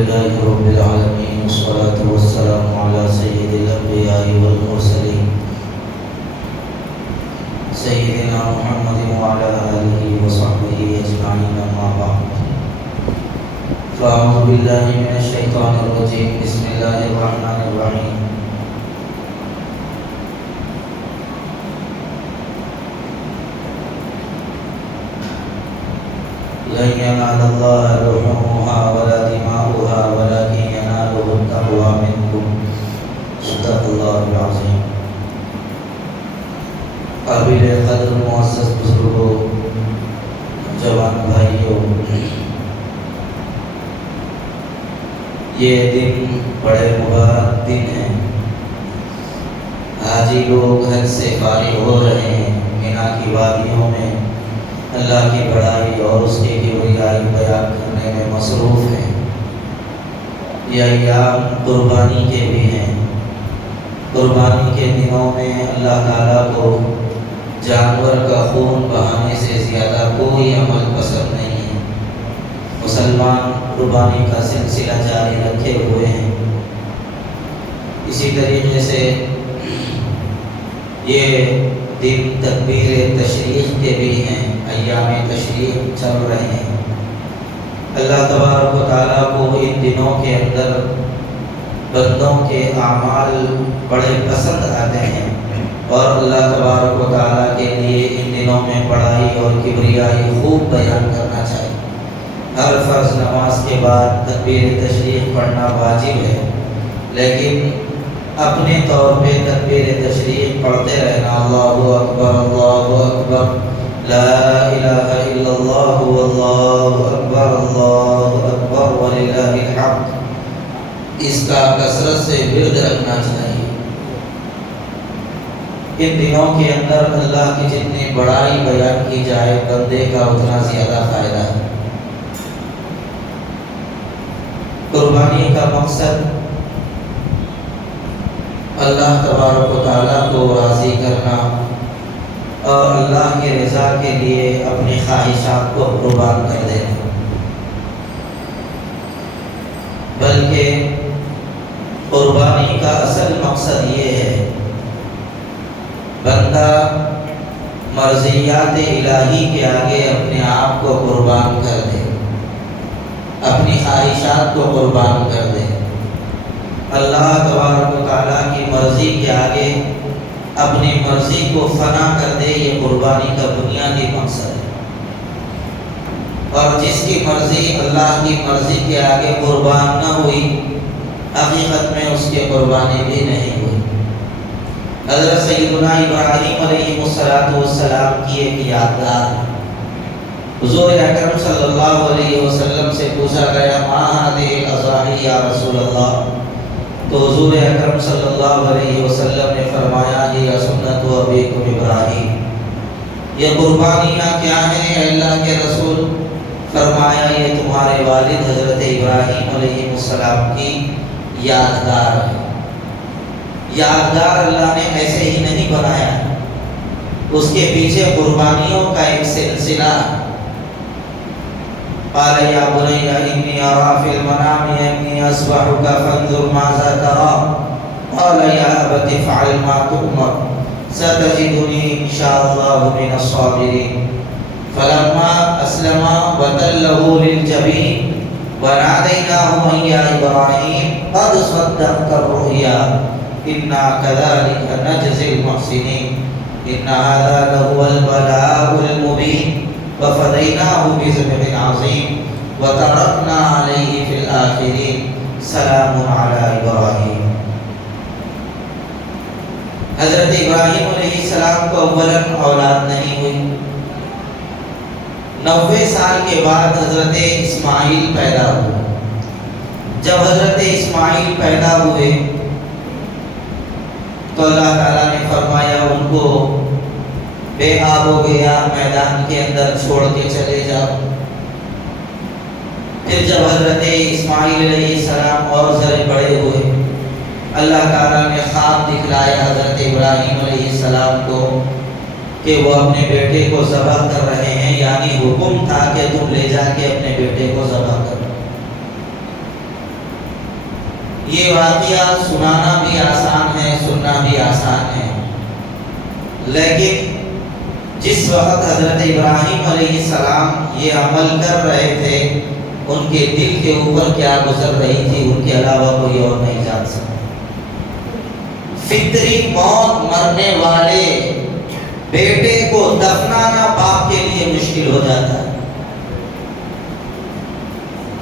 لله رب العالمين والصلاة والسلام على سيد الأنبياء والمرسلين سيدنا محمد وعلى آله وصحبه أجمعين أما بعد فأعوذ بالله من الشيطان الرجيم بسم الله الرحمن الرحيم لن ينال الله لحومها ولا دماؤها ولكن يناله التقوى منكم صدق الله العظيم. قابل قدر معزز بزرگوں، جوان بھائیوں، یہ دن بڑے مبارک دن ہیں. حاجی لوگ حج سے فارغ ہو رہے ہیں، مینا کی وادیوں میں اللہ کی بڑائی اور اس کی کبریائی بیان کرنے میں مصروف ہیں. یہ ایام قربانی کے بھی ہیں. قربانی کے دنوں میں اللہ تعالیٰ کو جانور کا خون بہانے سے زیادہ کوئی عمل پسند نہیں ہے. مسلمان قربانی کا سلسلہ جاری رکھے ہوئے ہیں. اسی طریقے سے یہ دن تکبیر تشریق کے بھی ہیں. ایام تشریق چل رہے ہیں. اللہ تبارک و تعالیٰ کو ان دنوں کے اندر بندوں کے اعمال بڑے پسند آتے ہیں اور اللہ تبارک و تعالیٰ کے لیے ان دنوں میں بڑائی اور کبریائی خوب بیان کرنا چاہیے. ہر فرض نماز کے بعد تکبیر تشریق پڑھنا واجب ہے، لیکن اپنے طور پہ تکبیر تشریق پڑھتے رہنا، اللہ اکبر لا الہ الا اللہ اللہ اکبر وللہ الحمد، اس کا کثرت سے ورد رکھنا چاہیے. ان دنوں کے اندر اللہ کی جتنی بڑائی بیان کی جائے بندے کا اتنا زیادہ فائدہ ہے. قربانی کا مقصد اللہ تبارک و تعالیٰ کو راضی کرنا اور اللہ کے رضا کے لیے اپنی خواہشات کو قربان کر دینا. بلکہ قربانی کا اصل مقصد یہ ہے بندہ مرضیات الہی کے آگے اپنے آپ کو قربان کر دے، اپنی خواہشات کو قربان کر دے. اللہ تبارک و تعالیٰ کی مرضی کے آگے اپنی مرضی کو فنا کر دے. یہ قربانی کا بنیادی مقصد ہے. اور جس کی مرضی اللہ کی مرضی کے آگے قربان نہ ہوئی، حقیقت میں اس کی قربانی بھی نہیں ہوئی. حضرت سیدنا ابراہیم علیہ السلام کی ایک یادگار ہے. حضور اکرم صلی اللہ علیہ وسلم سے پوچھا گیا ما هذه الاضاحی یا رسول اللہ، تو حضور اکرم صلی اللہ علیہ وسلم نے فرمایا یہ سنت ابیکم ابراہیم، یہ قربانیاں کیا ہیں اے اللہ کے رسول؟ فرمایا یہ تمہارے والد حضرت ابراہیم علیہ السلام کی یادگار ہے. یادگار اللہ نے ایسے ہی نہیں بنایا، اس کے پیچھے قربانیوں کا ایک سلسلہ. قال یا بنی انی ارى فی المنام انی اذبحک فانظر ماذا ترى قال یا ابت افعل ما تؤمر ستجدنی ان شاء اللہ من الصابرین. فلما اسلم وتله للجبین ونادیناه ان یا ابراہیم قد صدقت الرؤیا انا كذلك نجزي المحسنين ان هذا لهو البلاء المبين وفديناه بذبح عظيم وتركنا عليه في الآخرين سلام على ابراہیم. حضرت ابراہیم علیہ السلام کو اولاً اولاد نہیں ہوئی. 90 سال کے بعد حضرت اسماعیل پیدا ہوئے. جب حضرت اسماعیل پیدا ہوئے تو اللہ تعالیٰ نے فرمایا ان کو بے آب ہو گیا، میدان کے اندر چھوڑ کے چلے جاؤ. پھر جب حضرت اسماعیل علیہ السلام اور ذرے بڑے ہوئے، اللہ تعالیٰ نے خواب دکھلایا حضرت ابراہیم علیہ السلام کو کہ وہ اپنے بیٹے کو ذبح کر رہے ہیں، یعنی حکم تھا کہ تم لے جا کے اپنے بیٹے کو ذبح کرو. یہ واقعہ سنانا بھی آسان ہے، سننا بھی آسان ہے، لیکن جس وقت حضرت ابراہیم علیہ السلام یہ عمل کر رہے تھے، ان کے دل کے اوپر کیا گزر رہی تھی، ان کے علاوہ کوئی اور نہیں جان سکتا۔ فطری موت مرنے والے بیٹے کو دفنانا باپ کے لیے مشکل ہو جاتا ہے۔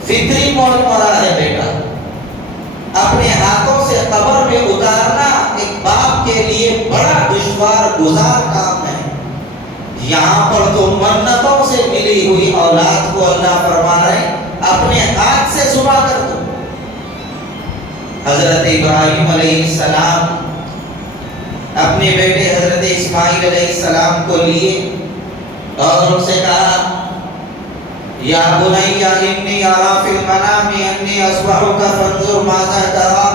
فطری موت مرا ہے بیٹا، اپنے ہاتھوں سے قبر میں اتارنا ایک باپ کے لیے بڑا دشوار گزار کام ہے۔ یہاں پر تو منتوں سے ملی ہوئی اولاد کو اللہ فرما رہے اپنے ہاتھ سے ذبح کر دو۔ حضرت ابراہیم علیہ السلام اپنے بیٹے حضرت اسماعیل علیہ السلام کو لیے اور ان سے کہا یا بنی انی ارا فی المنام انی اذبحک فانظر ماذا ترى،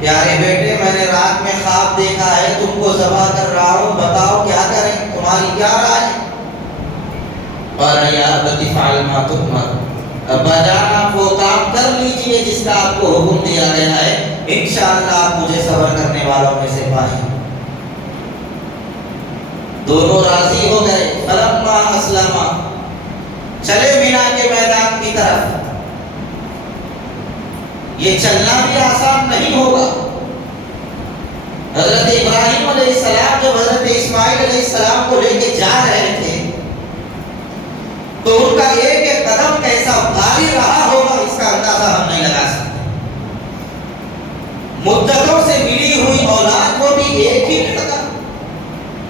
پیارے بیٹے میں نے رات میں خواب دیکھا ہے تم کو ذبح کر رہا ہوں، بتاؤ کیا کریں، تمہاری کیا رائے ہے؟ قال یا ابت افعل ما تؤمر، ابا جان آپ وہ کام کر لیجئے جس کا آپ کو حکم دیا گیا ہے، انشاءاللہ آپ مجھے صبر کرنے والوں میں سے پائیں۔ دونوں راضی ہو گئے۔ فلما اسلما، چلے مینا کے میدان کی طرف۔ یہ چلنا بھی آسان نہیں ہوگا۔ حضرت ابراہیم علیہ السلام جب حضرت اسماعیل علیہ السلام کو لے کے جا رہے تھے تو ان کا ایک ایک قدم کیسا بھاری رہا ہوگا اس کا اندازہ ہم نہیں لگا سکتے۔ مدتوں سے ملی ہوئی اولاد کو بھی ایک ہی لڑکا،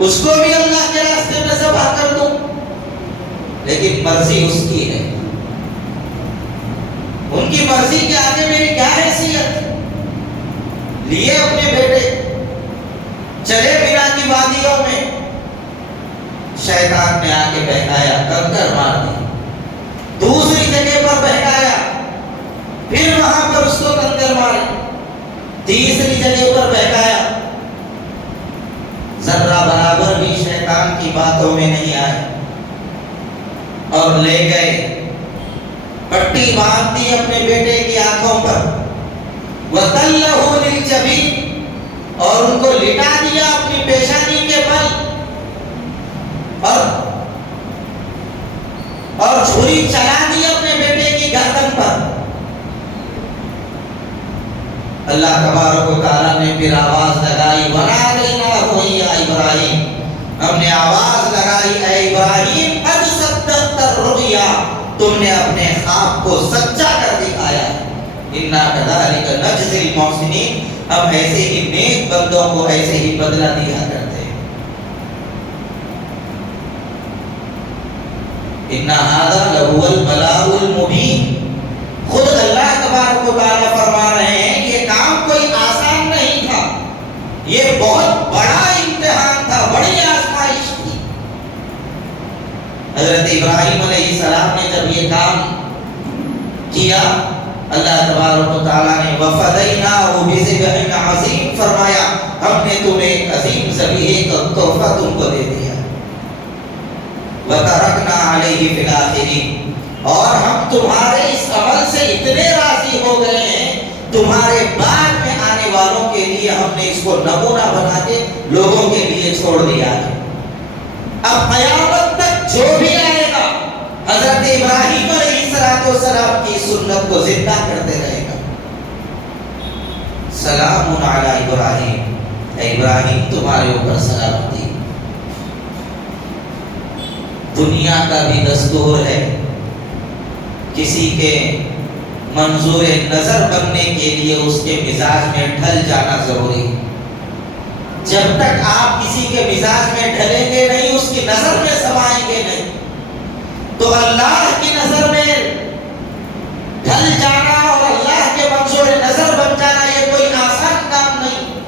اس کو بھی اللہ کے راستے میں ذبح کر دو، لیکن مرضی اس کی ہے۔ ان کی مرضی کے آگے میری کیا حیثیت؟ لیے اپنے بیٹے، چلے مینا کی وادیوں میں، شیطان نے آ کے بہکایا، کنکر مار دی، دوسری جگہ پر بہکایا، پھر وہاں پر اس کو کنکر مارے، تیسری جگہ پر بہکایا، ذرہ برابر بھی شیطان کی باتوں میں نہیں آئے، اور لے گئے، پٹی باندھ دی اپنے بیٹے کی آنکھوں پر، وَتَلَّهُ لِلْجَبِينِ، اور ان کو لٹا دیا اپنی پیشانی کے بل، اور چھری چلا دی اپنے بیٹے کی گردن پر۔ اللہ تبارک و تعالیٰ نے پھر آواز لگائی، وَنَادَيْنَاهُ يَا إِبْرَاهِيمُ، ہم نے آواز لگائی اے ابراہیم، قَدْ صَدَّقْتَ الرُّؤْيَا، تم نے اپنے خواب کو سچا کر دکھایا ہے۔ اِنَّا كَذَلِكَ نَجْزِي الْمُحْسِنِينَ، ہم ایسے ہی نیک بندوں کو ایسے ہی بدلہ دیا کرتے ہیں۔ اِنَّ هَذَا لَهُوَ الْبَلَاءُ الْمُبِينُ، خود اللہ تبارک و تعالیٰ فرما رہے ہیں یہ کام کوئی آسان نہیں تھا، یہ بہت بڑا امتحان تھا، بڑی آزمائش تھی۔ حضرت ابراہیم علیہ السلام نے جب یہ کام کیا، اللہ تبارک و تعالیٰ نے وَفَدَيْنَاهُ بِذِبْحٍ عَظِيمٍ فرمایا، ہم نے تمہیں ایک عظیم ذبیحے کا تحفہ تم کو دے دیا، وَتَرَكْنَا عَلَيْهِ فِي الْآخِرِينَ، اور ہم تمہارے اس عمل سے اتنے راضی ہو گئے ہیں، تمہارے بعد میں آنے والوں کے لیے ہم نے اس کو نمونہ بنا کے لوگوں کے لیے چھوڑ دیا ہے۔ اب قیامت تک جو بھی آئے گا حضرت ابراہیم علیہ السلام کی سنت کو زندہ کرتے رہے گا۔ سلام علی ابراہیم، اے ابراہیم تمہارے اوپر سلامتی۔ دنیا کا بھی دستور ہے، کسی کے منظور نظر بننے کے لیے اس کے مزاج میں ڈھل جانا ضروری ہے۔ جب تک آپ کسی کے مزاج میں ڈھلیں گے نہیں، اس کی نظر میں سمائیں گے نہیں، تو اللہ کی نظر میں ڈھل جانا اور اللہ کے منظور نظر بن جانا یہ کوئی آسان کام نہیں۔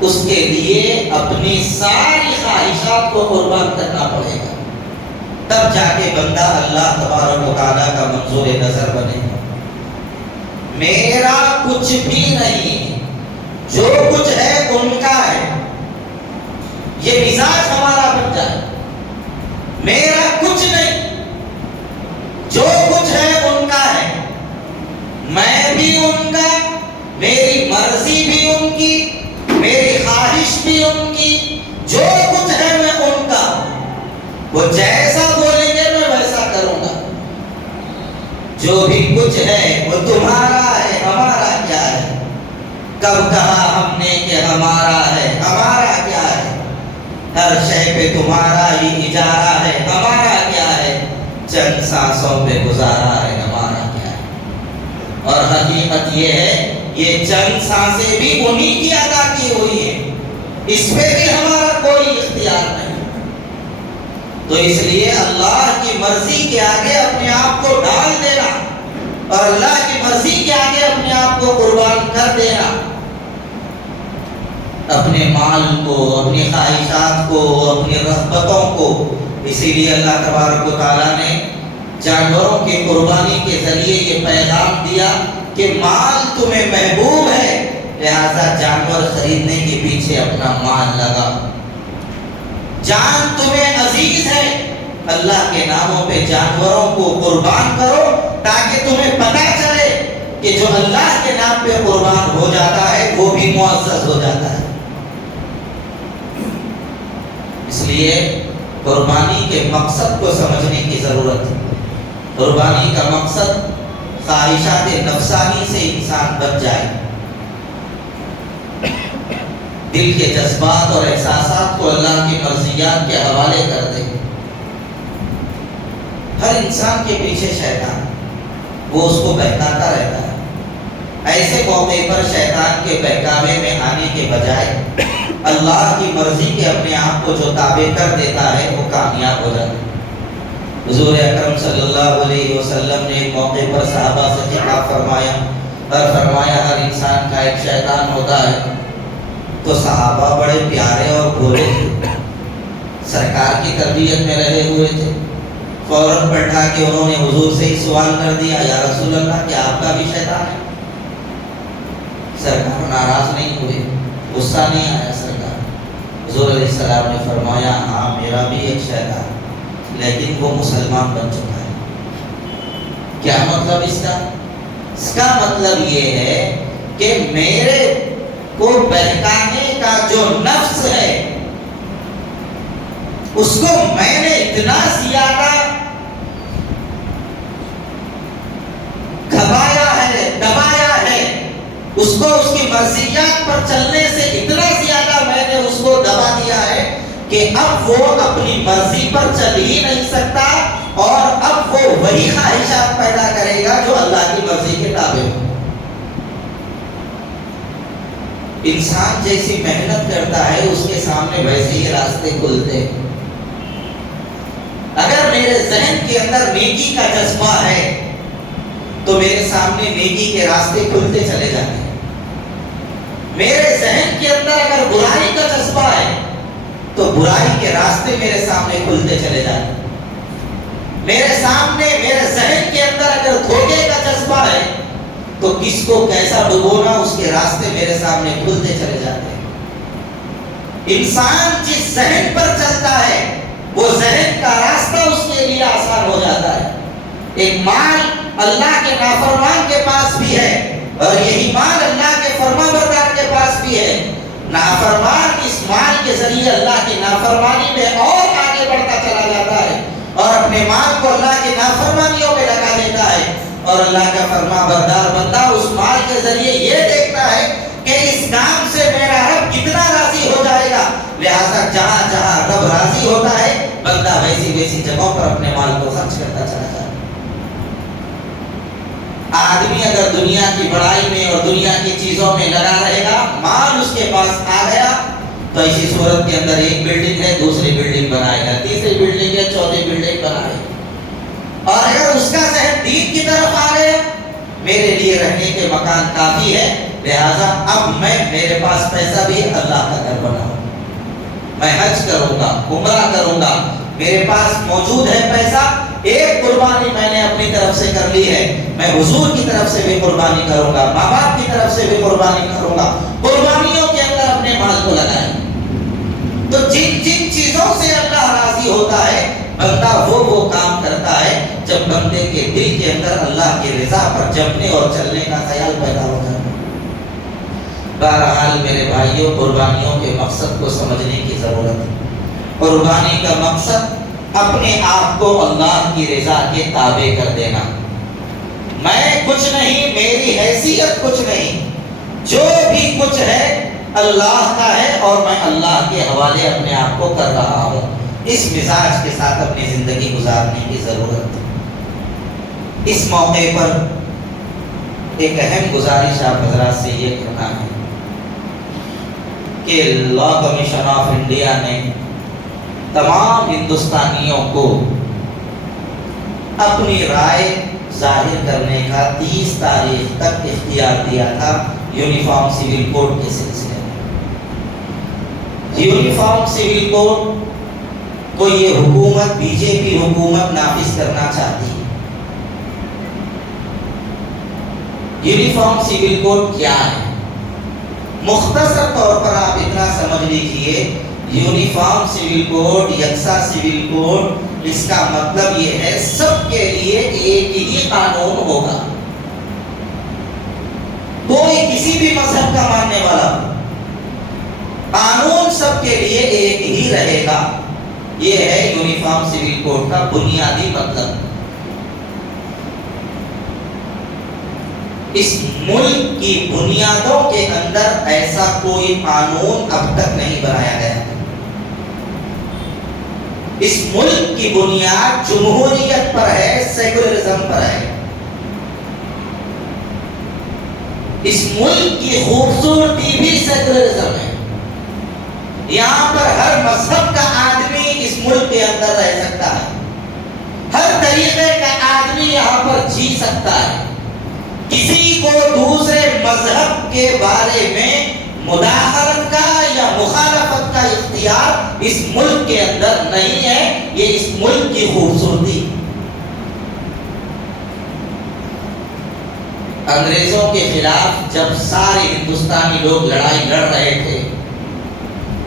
اس کے لیے اپنی ساری خواہشات کو قربان کرنا پڑے گا، تب جا کے بندہ اللہ تبارک و تعالیٰ کا منظور نظر بنے گا۔ میرا کچھ بھی نہیں، جو کچھ ہے ان کا ہے، یہ مزاج ہمارا بن جائے۔ میرا کچھ نہیں، جو کچھ ہے ان کا ہے، میں بھی ان کا، جو کچھ ہے میں ان کا، وہ جیسا بولیں گے میں ویسا کروں گا۔ جو بھی کچھ ہے وہ تمہارا ہے، ہمارا کیا ہے؟ کب کہا ہم نے کہ ہمارا ہے؟ ہمارا کیا ہے؟ ہر شے پہ تمہارا ہی اجارہ ہے، ہمارا کیا ہے؟ چند سانسوں پہ گزارا ہے، ہمارا کیا ہے؟ اور حقیقت یہ ہے یہ چند سانسیں بھی انہی کی عطا کی ہوئی ہیں، اس پہ بھی ہمارا کوئی اختیار نہیں۔ تو اس لیے اللہ کی مرضی کے آگے اپنے آپ کو ڈال دینا اور اللہ کی مرضی کے آگے اپنے آپ کو قربان کر دینا، اپنے مال کو، اپنی خواہشات کو، اپنی رغبتوں کو۔ اسی لیے اللہ تبارک و تعالیٰ نے جانوروں کی قربانی کے ذریعے یہ پیغام دیا کہ مال تمہیں محبوب ہے، لہذا جانور خریدنے کے پیچھے اپنا مال لگا۔ جان تمہیں عزیز ہے، اللہ کے ناموں پہ جانوروں کو قربان کرو تاکہ تمہیں پتہ چلے کہ جو اللہ کے نام پہ قربان ہو جاتا ہے وہ بھی معزز ہو جاتا ہے۔ اس لیے قربانی کے مقصد کو سمجھنے کی ضرورت ہے۔ قربانی کا مقصد خواہشات نفسانی سے انسان بچ جائے، دل کے جذبات اور احساسات کو اللہ کی مرضیات کے حوالے کر دے۔ ہر انسان کے پیچھے شیطان، وہ اس کو بہکاتا رہتا ہے۔ ایسے موقع پر شیطان کے بہکاوے میں آنے کے بجائے اللہ کی مرضی کے اپنے آپ کو جو تابع کر دیتا ہے وہ کامیاب ہو جاتا ہے۔ حضور اکرم صلی اللہ علیہ وسلم نے ایک موقع پر صحابہ سے خطاب فرمایا اور فرمایا ہر انسان کا ایک شیطان ہوتا ہے۔ تو صحابہ بڑے پیارے اور بھولے تھے، سرکار کی تربیت میں رہے ہوئے تھے۔ فوراً بیٹھا کے انہوں نے حضور سے ہی سوال کر دیا، یا رسول اللہ کیا آپ کا بھی شیطان ہے؟ سرکار ناراض نہیں ہوئے، غصہ نہیں آیا سرکار۔ حضور علیہ السلام نے فرمایا ہاں میرا بھی ایک شیطان، لیکن وہ مسلمان بن چکا ہے۔ کیا مطلب اس کا؟ اس کا مطلب یہ ہے کہ میرے کو بہکانے کا جو نفس ہے اس کو میں نے اتنا زیادہ گھبایا ہے، دبایا ہے، اس کو اس کی مرضیات پر چلنے سے اتنا زیادہ میں نے اس کو دبا دیا ہے کہ اب وہ اپنی مرضی پر چل ہی نہیں سکتا، اور اب وہ وہی خواہشات پیدا کرے گا جو اللہ کی مرضی کے تابع ہو۔ انسان جیسی محنت کرتا ہے اس کے سامنے ویسے ہی راستے کھلتے ہیں۔ اگر میرے ذہن کے اندر نیکی کا جذبہ ہے تو میرے سامنے نیکی کے راستے کھلتے چلے جاتے ہیں۔ میرے ذہن کے اندر اگر برائی کا جذبہ ہے تو برائی کے راستے میرے سامنے کھلتے چلے جاتے ہیں۔ میرے سامنے، میرے ذہن کے اندر اگر دھوکے کا جذبہ ہے تو کس کو کیسا ڈبونا اس کے راستے میرے سامنے کھلتے چلے جاتے ہیں۔ انسان جس ذہن پر چلتا ہے وہ ذہن کا راستہ اس کے لیے آسان ہو جاتا ہے۔ ایک مال اللہ کے نافرمان کے پاس بھی ہے اور یہی مال اللہ کے فرما بردار کے پاس بھی ہے۔ نافرمان اس مال کے ذریعے اللہ کی نافرمانی میں اور آگے بڑھتا چلا جاتا ہے اور اپنے مال کو اللہ کی نافرمانیوں میں لگا دیتا ہے، اور اللہ کا فرما بردار بندہ اس مال کے ذریعے یہ دیکھتا ہے کہ اس کام سے میرا رب کتنا راضی ہو جائے گا، لہذا جہاں جہاں رب راضی ہوتا ہے بندہ ویسی ویسی جگہوں پر اپنے مال کو خرچ کرتا چلا جاتا ہے۔ آدمی اگر دنیا کی بڑائی میں اور دنیا کی چیزوں میں لگا رہے گا، مال اس کے پاس آ گیا تو اسی صورت کے اندر ایک بلڈنگ ہے، دوسری بلڈنگ بنائے گا، تیسری بلڈنگ ہے، چوتھی بلڈنگ بنائے گا۔ اور اگر اس کا ذہن دین کی طرف آ گیا، میرے لیے رہنے کے مکان کافی ہے، لہذا اب میرے پاس پیسہ بھی اللہ کا گھر بناؤں، میں حج کروں گا، عمرہ کروں گا، میرے پاس موجود ہے پیسہ، ایک قربانی میں نے اپنی طرف سے کر لی ہے، میں حضور کی طرف سے بھی قربانی کروں گا، ماں باپ کی طرف سے بھی قربانی کروں گا۔ قربانیوں کے اندر اپنے مال کو لگائیں۔ تو جن جن چیزوں سے اللہ راضی ہوتا ہے بندہ وہ کام کرتا ہے جب بندے کے دل کے اندر اللہ کی رضا پر جمنے اور چلنے کا خیال پیدا ہو جاتا ہے۔ بہرحال میرے بھائیوں، قربانیوں کے مقصد کو سمجھنے کی ضرورت ہے۔ قربانی کا مقصد اپنے آپ کو اللہ کی رضا کے تابع کر دینا۔ میں کچھ نہیں، میری حیثیت کچھ نہیں، جو بھی کچھ ہے اللہ کا ہے اور میں اللہ کے حوالے اپنے آپ کو کر رہا ہوں۔ اس مزاج کے ساتھ اپنی زندگی گزارنے کی ضرورت ہے۔ اس موقع پر ایک اہم گزارش آپ حضرات سے یہ کرنا ہے کہ لا کمیشن آف انڈیا نے تمام ہندوستانیوں کو اپنی رائے ظاہر کرنے کا 30 تاریخ تک اختیار دیا تھا یونیفارم سول کوڈ کے سلسلے میں۔ یونیفارم سول کوڈ کو یہ حکومت، بی جے پی حکومت نافذ کرنا چاہتی ہے۔ یونیفارم سول کوڈ کیا ہے؟ مختصر طور پر آپ اتنا سمجھ لیجیے، یونیفارم سول کوڈ، یکساں سول کوڈ، اس کا مطلب یہ ہے سب کے لیے ایک ہی قانون ہوگا۔ کوئی کسی بھی مذہب کا ماننے والا ہو، قانون سب کے لیے ایک ہی رہے گا۔ یہ ہے یونیفارم سول کوڈ کا بنیادی مطلب۔ اس ملک کی بنیادوں کے اندر ایسا کوئی قانون اب تک نہیں بنایا گیا۔ اس ملک کی بنیاد جمہوریت پر ہے، سیکولرزم پر ہے۔ اس ملک کی خوبصورتی بھی سیکولرزم ہے۔ یہاں پر ہر مذہب کا آدمی اس ملک کے اندر رہ سکتا ہے، ہر طریقے کا آدمی یہاں پر جی سکتا ہے۔ کسی کو دوسرے مذہب کے بارے میں مداخلت کا یا مخالفت کا اختیار اس ملک کے اندر نہیں ہے۔ یہ اس ملک کی خوبصورتی۔ انگریزوں کے خلاف جب سارے ہندوستانی لوگ لڑائی لڑ رہے تھے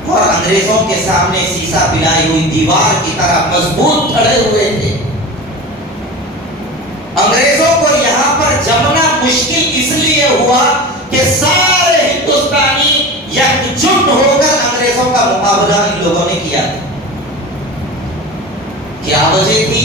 اور انگریزوں کے سامنے سیسا پلائی ہوئی دیوار کی طرح مضبوط کھڑے ہوئے تھے، انگریزوں کو یہاں پر جمنا مشکل اس لیے ہوا کہ سارے ہندوستانی یکجٹ ہو کر انگریزوں کا مقابلہ ان لوگوں نے کیا۔ کیا وجہ تھی؟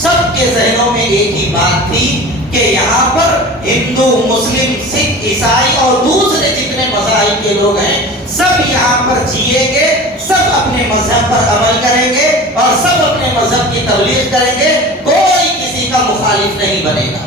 سب کے ذہنوں میں ایک ہی بات تھی کہ یہاں پر ہندو، مسلم، سکھ، عیسائی اور دوسرے جتنے مذاہب کے لوگ ہیں سب یہاں پر جیئیں گے، سب اپنے مذہب پر عمل کریں گے اور سب اپنے مذہب کی تبلیغ کریں گے، کوئی کسی کا مخالف نہیں بنے گا۔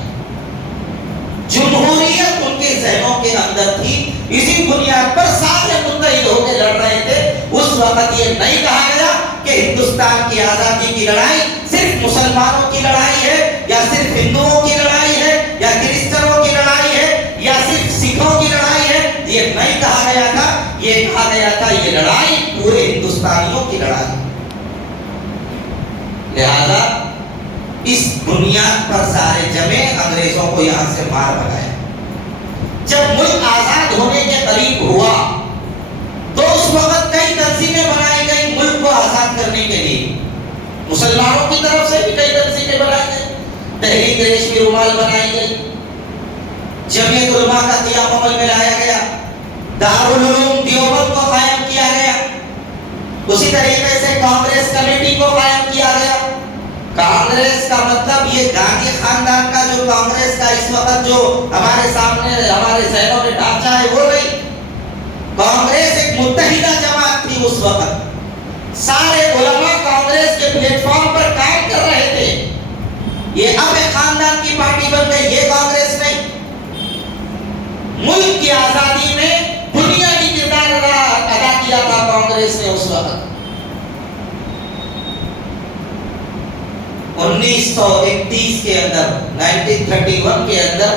جمہوریت ان کے ذہنوں کے اندر تھی، اسی بنیاد پر سارے متحد ہو کے لڑ رہے تھے۔ اس وقت یہ نہیں کہا گیا کہ ہندوستان کی آزادی کی لڑائی صرف مسلمانوں کی لڑائی ہے یا صرف ہندوؤں کی لڑائی ہے یا کرسچنوں کی لڑائی ہے یا صرف سکھوں کی لڑائی ہے۔ یہ نہیں کہا گیا تھا، یہ کہا گیا تھا یہ لڑائی پورے ہندوستانیوں کی لڑائی۔ لہذا اس بنیاد پر سارے جمے انگریزوں کو یہاں سے مار بھگایا۔ جب ملک آزاد ہونے کے قریب ہوا تو اس وقت کئی تنظیمیں بنائی گئی ملک کو آزاد کرنے کے لیے۔ مسلمانوں کی طرف سے بھی کئی تنظیمیں بنائی گئی، تحریک ریشمی رومال بنائی گئی، جمعیت علماء کا قیام عمل میں لایا گیا، دارالعلوم دیوبند کو قائم کیا گیا، اسی طریقے سے کانگریس کمیٹی کو قائم کیا گیا۔ کانگریس کا مطلب یہ گاندھی خاندان کا جو کانگریس کا اس وقت جو ہمارے سامنے ہمارے ذہنوں میں ڈھانچہ ہے وہ نہیں۔ کانگریس ایک متحدہ جماعت تھی اس وقت، سارے علماء کانگریس کے پلیٹ فارم پر کام کر رہے تھے۔ یہ اب ایک خاندان کی پارٹی بن گئی، یہ کانگریس نہیں۔ ملک کی آزادی میں بنیادی کردار ادا کیا تھا کانگریس نے اس وقت۔ 1931 کے اندر 1931 کے اندر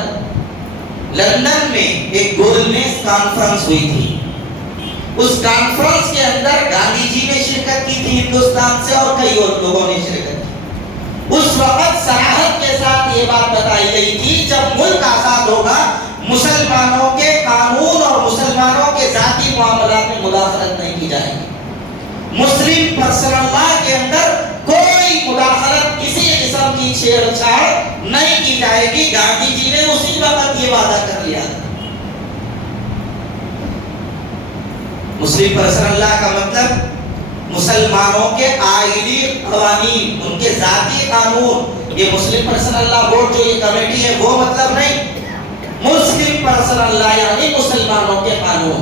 لندن میں ایک گولمیز کانفرنس ہوئی تھی۔ اس کانفرنس کے اندر گاندھی جی نے شرکت کی تھی ہندوستان سے اور کئی اور لوگوں نے شرکت کی۔ اس وقت صراحت کے ساتھ یہ بات بتائی گئی تھی جب ملک آزاد ہوگا مسلمانوں کے قانون اور مسلمانوں کے ذاتی معاملات میں مداخلت نہیں کی جائے گی۔ مسلم پرسنل لا کے اندر کوئی مداخلت کسی قسم کی چھیڑ چھاڑ نہیں کی جائے گی۔ گاندھی جی نے اسی وقت یہ وعدہ کر لیا تھا۔ مسلم پرسنل لا کا مطلب مسلمانوں کے آئینی قوانین، ان کے ذاتی قانون. یہ مسلم پرسنل لا بورڈ جو یہ کمیٹی ہے وہ مطلب نہیں. مسلم پرسنل لا یعنی مسلمانوں کے قانون.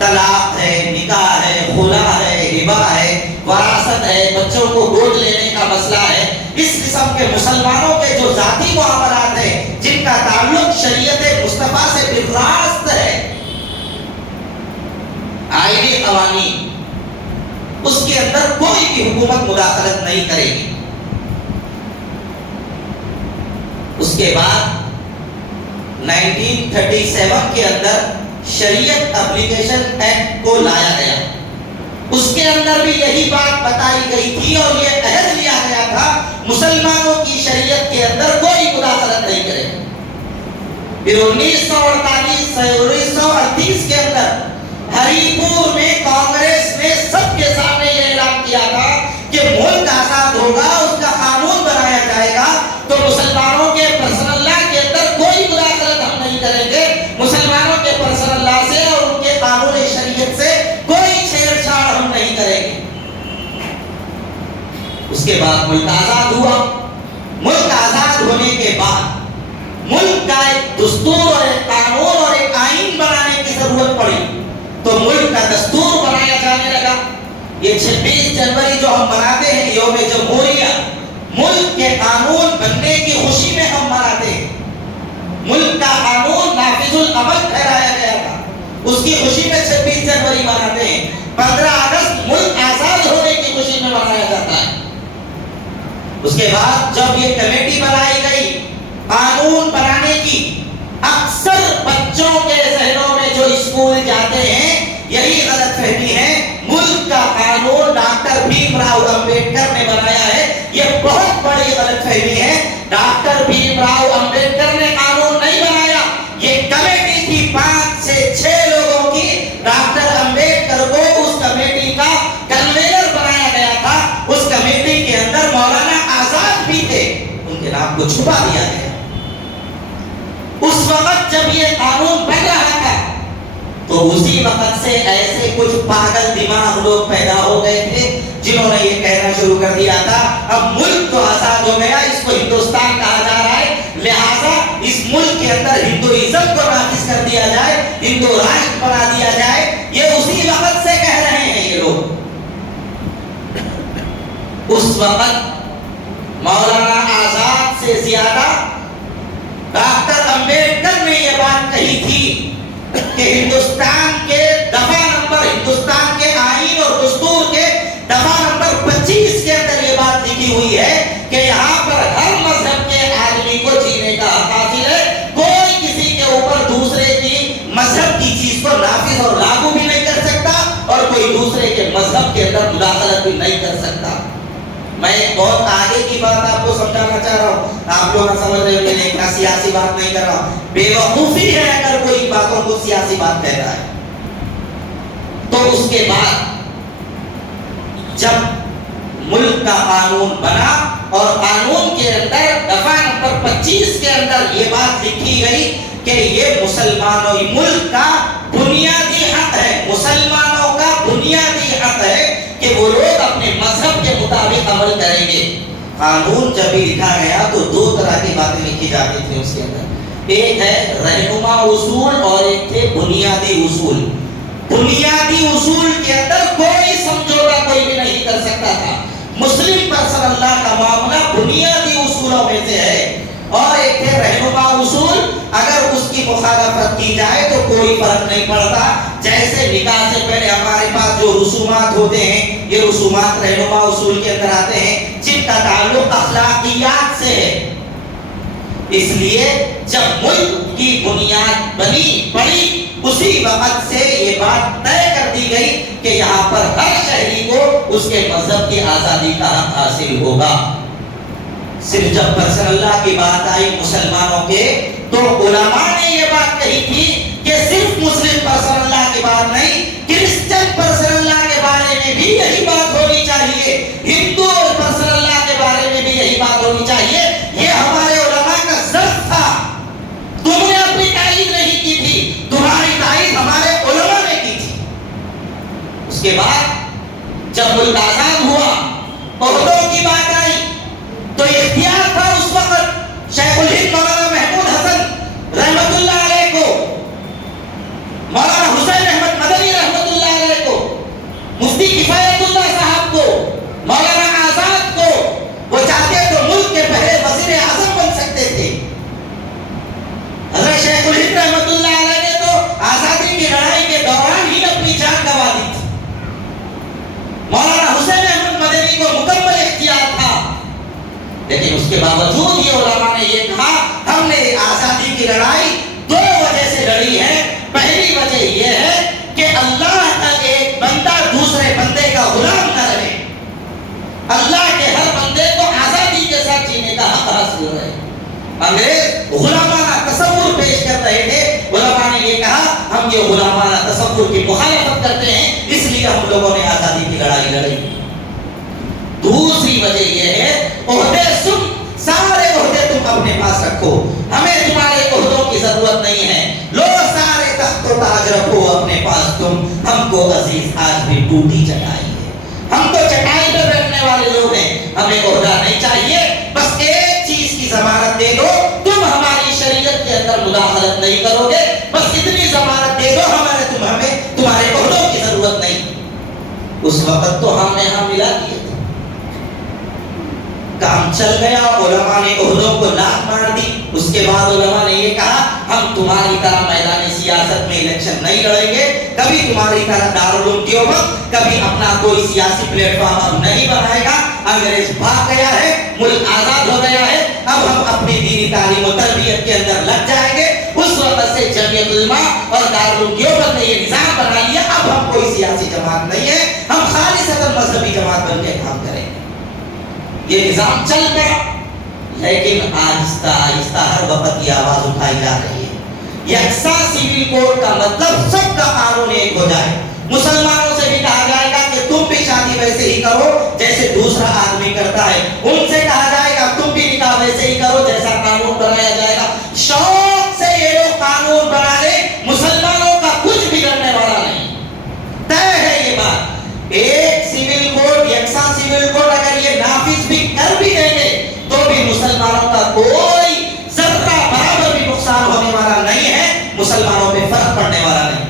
طلاق ہے، نکاح ہے، خلا ہے، ہبہ ہے، وراثت ہے، بچوں کو گود لینے کا مسئلہ ہے، اس قسم کے مسلمانوں کے جو ذاتی معاملات ہیں جن کا تعلق شریعت مصطفیٰ سے بالراست ہے، آئینی قوانین، اس کے اندر کوئی بھی حکومت مداخلت نہیں کرے گی. اس کے بعد 1937 کے اندر شریعت اپلیکیشن ایکٹ کو لایا گیا. اس کے اندر بھی یہی بات بتائی گئی تھی اور یہ عہد لیا گیا تھا مسلمانوں کی شریعت کے اندر کوئی مداخلت نہیں کرے. پھر 1938 کے اندر ہری پور میں کانگریس نے سب کے سامنے یہ اعلان کیا تھا کہ ملک آزاد ہوگا، اس کا قانون بنایا جائے گا، تو مسلمانوں کے پرسنل لا کے اندر کوئی مداخلت ہم نہیں کریں گے. مسلمانوں کے پرسنل لا سے اور ان کے قانون شریعت سے کوئی چھیڑ چھاڑ ہم نہیں کریں گے. اس کے بعد ملک آزاد ہوا. ملک آزاد ہونے کے بعد ملک کا ایک دستور اور ایک قانون اور ایک آئین بنانے کی ضرورت پڑی. تو ملک کا دستور بنایا جانے لگا. یہ 26 جنوری جو ہم مناتے ہیں یوم جمہوریہ، ملک کے قانون بننے کی خوشی میں ہم مناتے ہیں. ملک کا قانون نافذ العمل ٹھہرایا گیا تھا، اس کی خوشی میں 26 جنوری مناتے ہیں. 15 اگست ملک آزاد ہونے کی خوشی میں منایا جاتا ہے. اس کے بعد جب یہ کمیٹی بنائی گئی قانون بنانے کی، اکثر بچوں کے ذہنوں میں جو اسکول جاتے ہیں یہی غلط فہمی ہے ملک کا قانون ڈاکٹر بھیم راؤ امبیڈکر نے بنایا ہے. یہ بہت بڑی غلط فہمی ہے. ڈاکٹر بھیم راؤ امبیڈکر نے قانون نہیں بنایا، یہ کمیٹی تھی 5 سے 6 لوگوں کی. ڈاکٹر امبیڈکر کو اس کمیٹی کا کنوینر بنایا گیا تھا. اس کمیٹی کے اندر مولانا آزاد بھی تھے، ان کے نام کو چھپا دیا گیا. اس وقت جب یہ قانون بن رہا تھا تو اسی وقت سے ایسے کچھ پاگل دماغ لوگ پیدا ہو گئے تھے جنہوں نے یہ کہنا شروع کر دیا تھا اب ملک تو آزاد ہو گیا، اس کو ہندوستان کہا جا رہا ہے، لہٰذا اس ملک کے اندر ہندوازم کو نافذ کر دیا جائے، ہندو راشٹر بنا دیا جائے. یہ اسی وقت سے کہہ رہے ہیں یہ لوگ. اس وقت مولانا آزاد سے زیادہ ڈاکٹر امبیڈکر نے یہ بات کہی تھی کہ ہندوستان کے دفعہ نمبر، ہندوستان کے آئین اور دستور کے دفعہ نمبر 25 کے اندر یہ بات لکھی ہوئی ہے کہ یہاں پر ہر مذہب کے آدمی کو جینے کا حق حاصل ہے. کوئی کسی کے اوپر دوسرے کی مذہب کی چیز کو نافذ اور لاگو بھی نہیں کر سکتا اور کوئی دوسرے کے مذہب کے اندر مداخلت بھی نہیں کر سکتا. میں ایک بہت آگے کی بات آپ کو سمجھانا چاہ رہا ہوں. آپ لوگ سمجھ رہے ہو کہ نہیں، میں سیاسی بات نہیں کر رہا. بے وقوفی ہے اگر کوئی باتوں کو سیاسی بات کہتا ہے. تو اس کے بعد جب ملک کا قانون بنا اور قانون کے اندر دفعہ نمبر 25 کے اندر یہ بات لکھی گئی کہ یہ مسلمانوں ملک کا بنیادی حق ہے، مسلمانوں کا بنیادی حق ہے کہ وہ لوگ اپنے مذہب کے مطابق عمل کریں گے. قانون جب بھی لکھا گیا تو 2 طرح کی باتیں لکھی جاتی تھیں اس کے اندر. ایک ہے رہنما اصول اور ایک تھے بنیادی اصول. بنیادی اصول کے اندر کوئی سمجھوتا کوئی بھی نہیں کر سکتا تھا. مسلم پرسنل لا کا معاملہ بنیادی اصولوں میں سے ہے. اور ایک ہے رہنما اصول، اگر اس کی مخالفت کی جائے تو کوئی فرق نہیں پڑتا. جیسے نکاح سے پہلے ہمارے پاس جو رسومات ہوتے ہیں یہ رسومات رہنما اصول کے اندر آتے ہیں جن کا تعلق اخلاقیات سے ہے. اس لیے جب ملک کی بنیاد بنی پڑی اسی وقت سے یہ بات طے کر دی گئی کہ یہاں پر ہر شہری کو اس کے مذہب کی آزادی کا حق حاصل ہوگا. صرف جب پرسنل لا کی بات آئی مسلمانوں کے تو علماء نے یہ بات کہی تھی کہ صرف مسلم پرسنل لا کی بات نہیں، کرسچن پرسنل لا کے بارے میں بھی یہی بات ہونی چاہیے، ہندو پرسنل لا کے بارے میں بھی یہی بات ہونی چاہیے. یہ ہمارے علماء کا ضرب تھا. تم نے اپنی تائید نہیں کی تھی، تمہاری تائید ہمارے علماء نے کی تھی. جب ملک آزاد ہوا، عہدوں کی بات آئی، تو اختیار تھا اس وقت شیخ الہند مولانا محمود حسن رحمت اللہ علیہ کو، مولانا حسین احمد مدنی رحمت اللہ علیہ کو، مفتی کفایت اللہ صاحب کو، مولانا آزاد کو. وہ چاہتے تو ملک کے پہلے وزیر اعظم بن سکتے تھے. حضرت شیخ الہند رحمت اللہ علیہ نے تو آزادی کی لڑائی کے دوران ہی اپنی جان گنوا دی تھی. مولانا حسین احمد مدنی کو مکمل اختیار تھا، لیکن اس کے باوجود یہ علماء نے یہ کہا ہم نے آزادی کی لڑائی دو وجہ سے لڑی ہے. پہلی وجہ یہ ہے کہ اللہ کا ایک بندہ دوسرے بندے کا غلام نہ رہے، اللہ کے ہر بندے کو آزادی کے ساتھ جینے کا حق حاصل رہے. انگریز غلامانہ تصور پیش کر رہے تھے، علماء نے یہ کہا ہم یہ غلامانہ تصور کی مخالفت کرتے ہیں، اس لیے ہم لوگوں نے آزادی کی لڑائی لڑی. دوسری وجہ یہ ہے عہدے سارے عہدے تم اپنے پاس رکھو، ہمیں تمہارے عہدوں کی ضرورت نہیں ہے. لو سارے تخت و تاج رکھو اپنے پاس تم، ہم کو عزیز آج بھی ٹوٹی چٹائی ہے، ہم تو چٹائی پر بیٹھنے والے لوگ ہیں، ہمیں عہدہ نہیں چاہیے. بس ایک چیز کی ضمانت دے دو، تم ہماری شریعت کے اندر مداخلت نہیں کرو گے، بس اتنی ضمانت دے دو، ہمیں تمہارے عہدوں کی ضرورت نہیں. اس وقت تو ہم نے ہاں ملا کیے تھے، کام چل گیا، علماء نے عہدوں کو لات مار دی. اس کے بعد علماء نے یہ کہا ہم تمہاری طرح میدان سیاست میں الیکشن نہیں لڑیں گے، کبھی تمہاری طرح دارالعلوم دیوبند کبھی اپنا کوئی سیاسی پلیٹ فارم اب نہیں بنائے گا. انگریز بھاگ گیا ہے، ملک آزاد ہو گیا ہے، اب ہم اپنی دینی تعلیم و تربیت کے اندر لگ جائیں گے. اس وقت سے جمعیت علماء اور دارالعلوم دیوبند نے یہ نظام بنا لیا، اب ہم کوئی سیاسی جماعت نہیں ہے، ہم خالصتاً مذہبی جماعت بن کے کام کریں گے. یہ نظام چل پڑا، لیکن آہستہ آہستہ ہر وقت یہ آواز اٹھائی جا رہی ہے یکساں سول کوڈ کا مطلب سب کا قانون ایک ہو جائے. مسلمانوں سے بھی کہا جائے گا کہ تم بھی شادی ویسے ہی کرو جیسے دوسرا آدمی کرتا ہے، ان سے کہا جائے گا تم بھی نکاح ویسے ہی کرو جیسا قانون بنایا جائے گا. شوق سے یہ لوگ قانون بنا لے، مسلمانوں کا کچھ بگڑنے والا نہیں. طے ہے یہ بات. ایک سول کوڈ، یکساں سول کوڈ اگر یہ نافذ بھی کر بھی دیں گے تو بھی مسلمانوں کا کوئی ذرہ برابر بھی نقصان ہونے والا نہیں ہے، مسلمانوں پہ فرق پڑنے والا نہیں.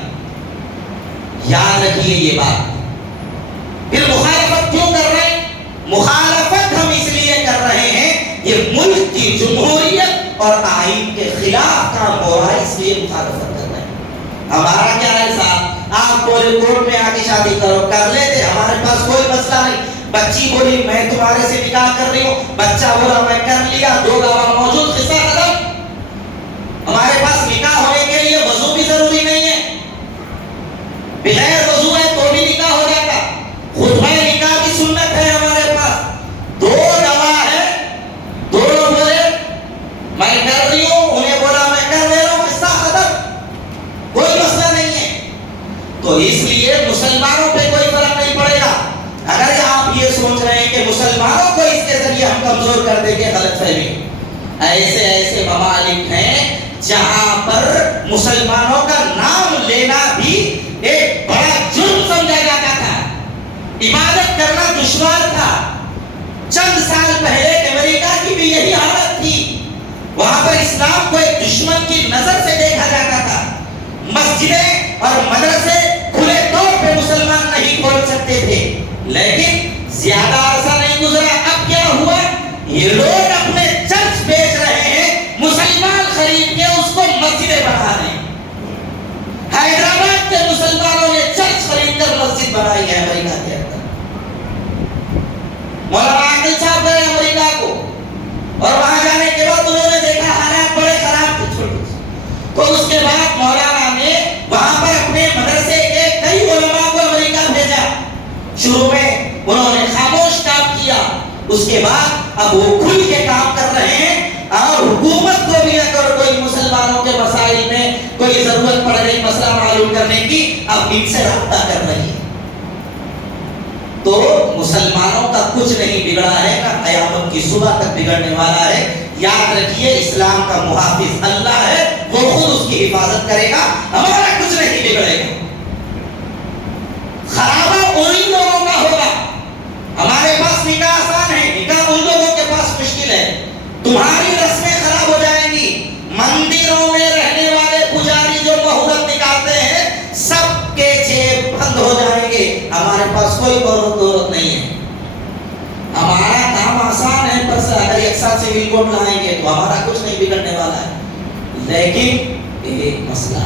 یاد رکھیے یہ بات. پھر مخالفت کیوں کر رہے ہیں؟ مخالفت ہم اس لیے کر رہے ہیں یہ ملک کی جمہوریت اور آئین کے خلاف کام ہو رہا ہے، اس لیے مخالفت کر رہے ہیں. ہمارا کیا ہے صاحب، آپ کورٹ میں آ کے شادی کر لیتے، ہمارے پاس کوئی مسئلہ نہیں. بچی بولی میں تمہارے سے نکاح کر رہی ہوں، بچہ بولا میں کر لیا، دو گواہ موجود، قصہ ختم. ہمارے پاس نکاح ہونے کے لیے وضو بھی ضروری نہیں ہے، بغیر وضو ہے تو بھی نکاح ہو جاتا. خطبہ نکاح کی سنت ہے ہمارے پاس. دو گواہ ہے، دونوں بولے میں کر رہی ہوں، انہیں بولا میں کر لے رہا ہوں، قصہ ختم، کوئی مسئلہ نہیں ہے. تو اس لیے مسلمانوں پہ کوئی فرق نہیں پڑے گا. اگر آپ یہ سوچ رہے ہیں کہ مسلمانوں کو اس کے ذریعے ہم کمزور کر دیں گے، غلط فہمی. ایسے ایسے ممالک ہیں جہاں پر مسلمانوں کا نام لینا بھی ایک بڑا جرم سمجھا جاتا تھا، عبادت کرنا دشوار تھا. چند سال پہلے امریکہ کی بھی یہی حالت تھی، وہاں پر اسلام کو ایک دشمن کی نظر سے دیکھا جاتا تھا. مسجدیں اور مدرسے کھلے طور پہ مسلمان نہیں کھول سکتے تھے، لیکن زیادہ عرصہ نہیں گزرا، اب کیا ہوا؟ یہ لوگ اپنے چرچ بیچ رہے ہیں، مسلمان خرید کے اس کو مسجدیں بنا رہے ہیں. حیدرآباد کے مسلمانوں نے چرچ خرید کر مسجد بنائی ہے امریکہ کے اندر. مولانا عاقل صاحب گئے امریکہ کو، اور وہاں جانے کے بعد انہوں نے دیکھا حالات بڑے خراب تھے. تو اس کے بعد مولانا نے وہاں پر اپنے مدرسے کے کئی علماء کو امریکہ بھیجا. شروع میں انہوں نے خاموش کام کیا، اس کے بعد اب وہ کھل کے کام کر رہے ہیں، اور حکومت کو بھی اگر کوئی مسلمانوں کے مسائل میں کوئی ضرورت پڑ رہی مسئلہ معلوم کرنے کی، اب ان سے رابطہ کر رہی ہے. تو مسلمانوں کا کچھ نہیں بگڑا ہے، نہ قیامت کی صبح تک بگڑنے والا ہے. یاد رکھیے اسلام کا محافظ اللہ ہے، وہ خود اس کی حفاظت کرے گا، ہمارا کچھ نہیں بگڑے گا. خرابہ انہی لوگوں کا ہوگا رپورٹ لائیں گے تو ہمارا کچھ نہیں بگڑنے والا ہے. لیکن ایک مسئلہ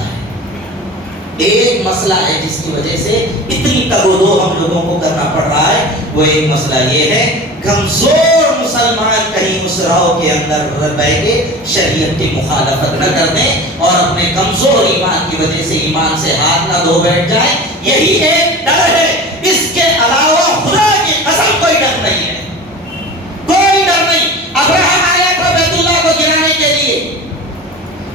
ہے جس کی وجہ سے اتنی تگ و دو ہم لوگوں کو کرنا پڑ رہا ہے. وہ ایک مسئلہ یہ ہے کمزور مسلمان کہیں اس راہ کے اندر بیٹھ کے شریعت کی مخالفت نہ کرنے اور اپنے کمزور ایمان کی وجہ سے ایمان سے ہاتھ نہ دھو بیٹھ جائے. یہی ایک ڈر ہے. اس کے علاوہ خدا کی قسم کوئی ڈر نہیں ہے, کوئی ڈر نہیں. ابراہیم آیا تھا بیت اللہ کو گرانے کے لیے.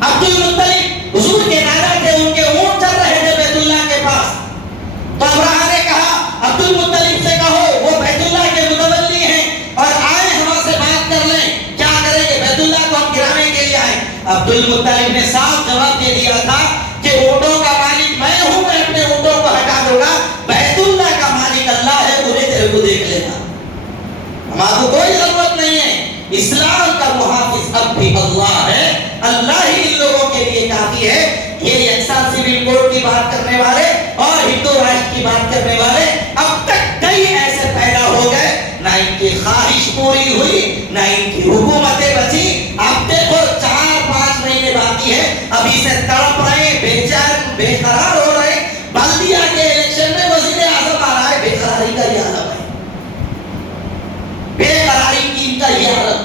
عبد المطلب حضور کے دادا تھے, ان کے اونٹ چل رہے تھے بیت اللہ کے پاس. تو ابراہیم نے کہا عبد المطلب سے کہو وہ بیت اللہ کے متولی ہیں اور آئے ہم سے بات کر لیں, کیا کریں کہ بیت اللہ کو ہم گرانے کے لیے آئے. عبد المطلب نے صاف جواب دے دیا تھا کہ اونٹوں کا مالک میں ہوں, میں اپنے اونٹوں کو ہٹا دوں گا. بیت اللہ کا مالک اللہ ہے, مجھے تیرے کو دیکھ لینا, ہمارا کوئی ضرورت نہیں ہے. اسلام کا محافظ اب بھی اللہ ہے, اللہ ہی ان لوگوں کے لیے کافی ہے. یہ یکساں سول کوڈ کی بات کرنے والے اور ہندو راشٹر کی بات کرنے والے اب تک کئی ایسے پیدا ہو گئے, نہ ان کی خواہش پوری ہوئی, نہ ان کی حکومتیں بچی. اب دیکھو 4-5 مہینے باقی ہے, ابھی سے تڑپ رہے, بے چین بے قرار ہو رہے. بلدیہ کے الیکشن میں وزیر اعظم آ رہا ہے, بے قراری کا یہ عالم ہے, بے قراری کی ان کا یہ عالم.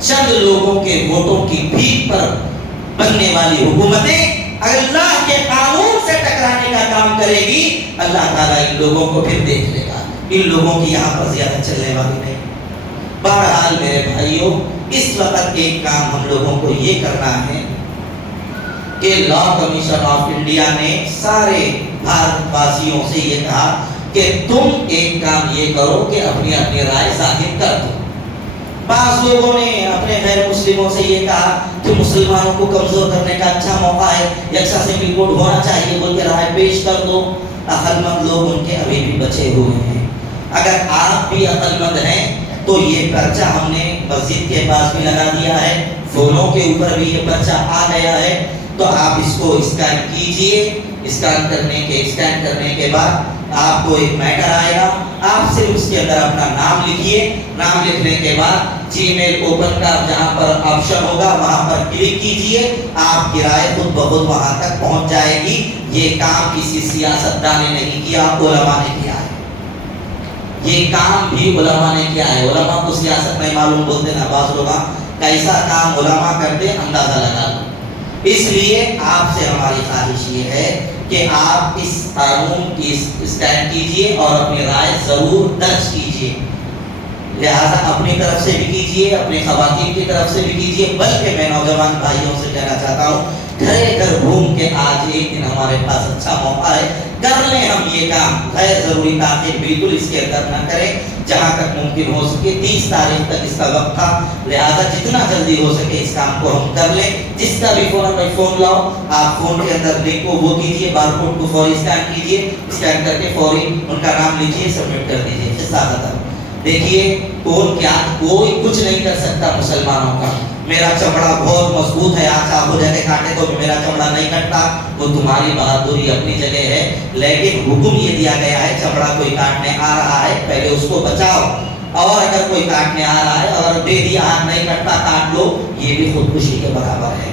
چند لوگوں کے ووٹوں کی بھیک پر بننے والی حکومتیں اللہ کے قانون سے ٹکرانے کا کام کرے گی. اللہ تعالیٰ ان لوگوں کو پھر دیکھ لے گا, ان لوگوں کی یہاں پر زیادہ چلنے والی نہیں. بہرحال میرے بھائیوں, اس وقت ایک کام ہم لوگوں کو یہ کرنا ہے کہ لا کمیشن آف انڈیا نے سارے بھارت واسیوں سے یہ کہا کہ تم ایک کام یہ کرو کہ اپنی اپنی رائے ظاہر کر دو. بعض لوگوں نے اپنے غیر مسلموں سے یہ کہا کہ مسلمانوں کو کمزور کرنے کا اچھا موقع ہے, یکساں سول کوڈ ہونا چاہیے, بول کے رائے پیش کر دو. عقل مند لوگ ان کے ابھی بھی بچے ہوئے ہیں. اگر آپ بھی عقل مند ہیں تو یہ پرچہ ہم نے مسجد کے پاس بھی لگا دیا ہے, فونوں کے اوپر بھی یہ پرچہ آ گیا ہے, تو آپ اس کو اسکین کیجئے. اسکین کرنے کے بعد آپ کو ایک میٹر آئے گا, آپ صرف اس کے اندر اپنا نام لکھیے. نام لکھنے کے بعد جی میل اوپن کا جہاں پر آپشن ہوگا وہاں پر کلک کیجئے. آپ کی رائے خود بخود وہاں تک پہنچ جائے گی. یہ کام کسی سیاستدان نے نہیں کیا, علماء نے کیا ہے. یہ کام بھی علماء نے کیا ہے. علماء کو سیاست میں معلوم بولتے نا, بعض لوگ کیسا کام علماء کرتے اندازہ لگا لو. اس لیے آپ سے ہماری خواہش یہ ہے کہ آپ اس قانون کی اسٹینڈ کیجئے اور اپنی رائے ضرور درج کیجئے. لہذا اپنی طرف سے بھی کیجئے, اپنے خواتین کی طرف سے بھی کیجئے. بلکہ میں نوجوان بھائیوں سے کہنا چاہتا ہوں, گھر گھر گھوم کے آج ایک دن ہمارے پاس اچھا موقع ہے, کر لیں ہم یہ کام. غیر ضروری تاخیر بالکل اس کے اندر نہ کریں. جہاں تک ممکن ہو سکے 30 تاریخ تک اس کا وقت تھا, لہذا جتنا جلدی ہو سکے اس کام کو ہم کر لیں. جس کا بھی فون لاؤ, آپ فون کے اندر لنک کو وہ کیجئے, بار کوڈ کو فوری اسکین کیجئے. اسکین کر کے فوری ان کا نام لکھیے, سبمٹ کر دیجئے. دیکھیے کوئی کچھ نہیں کر سکتا مسلمانوں کا. میرا چمڑا بہت مضبوط ہے, آج آپ ہو جاتے کاٹے تو بھی میرا چمڑا نہیں کٹتا, وہ تمہاری بہادری اپنی جگہ ہے. لیکن حکم یہ دیا گیا ہے چمڑا کوئی کاٹنے آ رہا ہے پہلے اس کو بچاؤ, اور اگر کوئی کاٹنے آ رہا ہے اور دے دیا ہاتھ نہیں کٹتا کاٹ لو, یہ بھی خودکشی کے برابر ہے.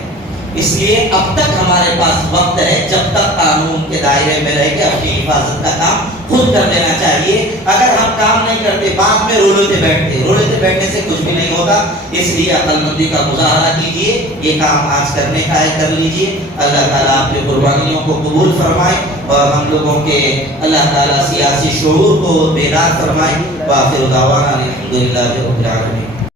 اس لیے اب تک ہمارے پاس وقت ہے, جب تک قانون کے دائرے میں رہ کے اپنی حفاظت کا کام خود کر لینا چاہیے. اگر ہم کام نہیں کرتے بعد میں روتے بیٹھنے سے کچھ بھی نہیں ہوتا. اس لیے عقل مندی کا مظاہرہ کیجیے, یہ کام آج کرنے کا ہے کر لیجیے. اللہ تعالیٰ آپ کی قربانیوں کو قبول فرمائے اور ہم لوگوں کے اللہ تعالیٰ سیاسی شعور کو بیدار فرمائے. وآخر دعوانا الحمدللہ رب العالمین.